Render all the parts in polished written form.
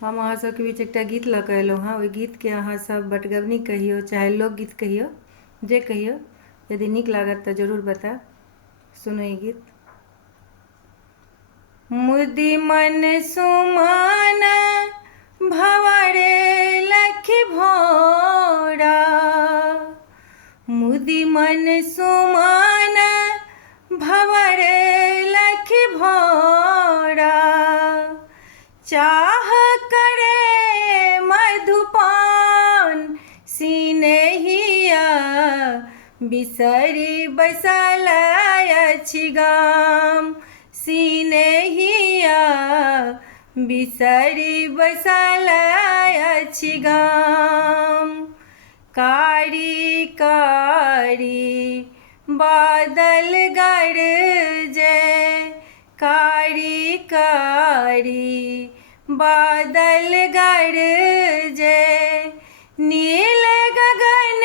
हम अहाँ सबके बीच एकटा गीत लऽ कऽ अयलहुँ हँ। ओहि गीतके अहाँ सब बटगबनी कहियौ चाहे लोकगीत कहियौ, जे कहियौ। यदि नीक लागत तऽ जरूर बतायब। सुनू ई गीत। मुदि मन सुमन भंवरे लखि भोरा, मुदि मन सुमन भंवरे लखि भोरा, चाह करे मधुपान सिनेहिया, बिसरि बैसल अछि गाम सिनेहिया, बिसरि बैसल अछि गाम। कारी कारी बादल गरजे, कारी कारी बादल गरजे, नील गगन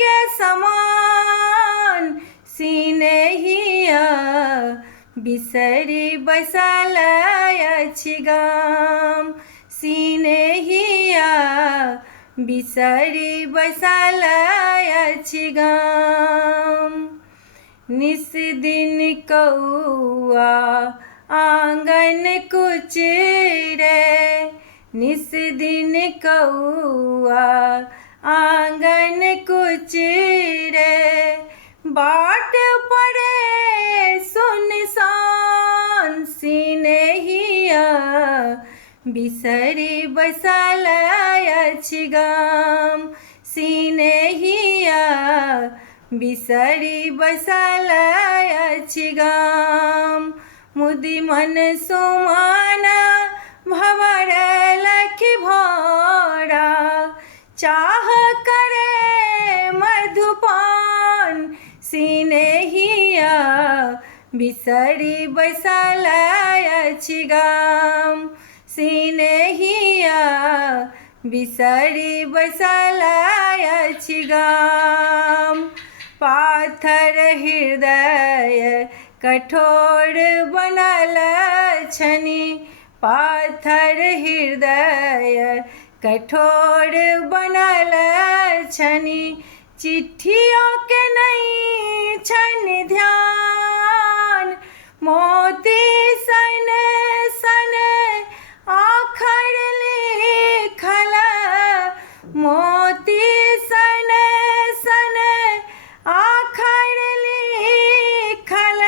के समान सिनेहिया, बिसरि बैसल अछि गाम सिनेहिया, बिसरि बैसल अछि गाम। निस दिन कौआ आंगन कुचरे, निस दिन कौआ आंगन कुचरे, बाट पड़े सुनसान सिनेहिया, बिसरि बैसल अछि गाम सिनेहिया, बिसरि बैसल अछि गाम। मुदि मन सुमन भंवरे लखि भोरा, चाह करे मधुपान सिनेहिया, बिसरि बैसल अछि गाम सिनेहिया, बिसरि बैसल अछि गाम। पाथर हृदय कठोर बनल छनि, पाथर हृदय कठोर बनल छनि, चिट्ठियों के नहीं छनि ध्यान, मोती सन सन आखर लिखल, मोती सन सन आखर लिखल,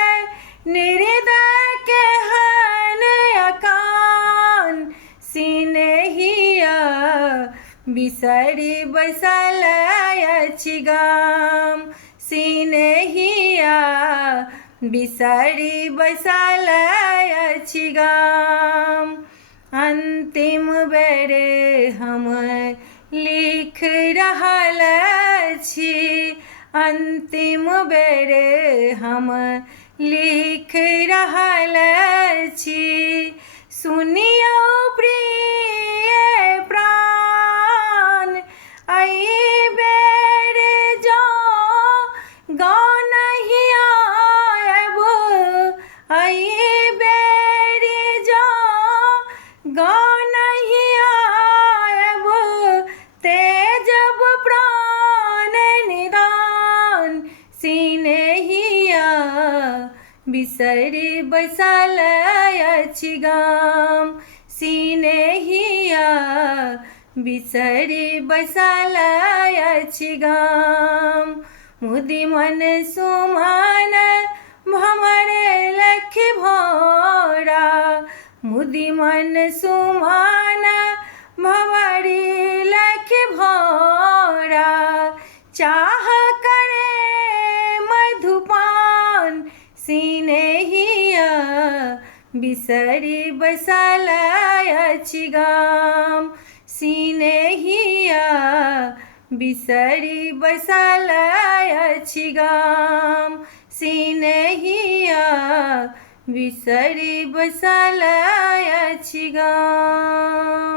निर्दय केहन अकान सिनेहिया, बिसरि बैसल अछि गाम सिनेहिया, बिसरि बैसल अछि गाम। अंतिम बेरे हम लिख रहल छी, अंतिम बेरे हम लिख रहल छी, सुनियौ प्रिय प्राण, एहि बेर जो गाँव नहीं आयब, एहि बेर जो गाँव नहीं आयब, तेजब प्राण निदान सिनेहिया, बिसरि बैसल अछि गाम सिनेहिया, बिसरि बैसल अछि गाम। मुदि मन सुमन भंवरे लखि भोरा, मुदि मन सुमन भंवरे लखि भोरा, चाह करे मधुपान सिनेहिया, बिसरि बैसल अछि गाम सिनेहिया, बिसरि बैसल अछि गाम सिनेहिया, बिसरि बैसल अछि गाम।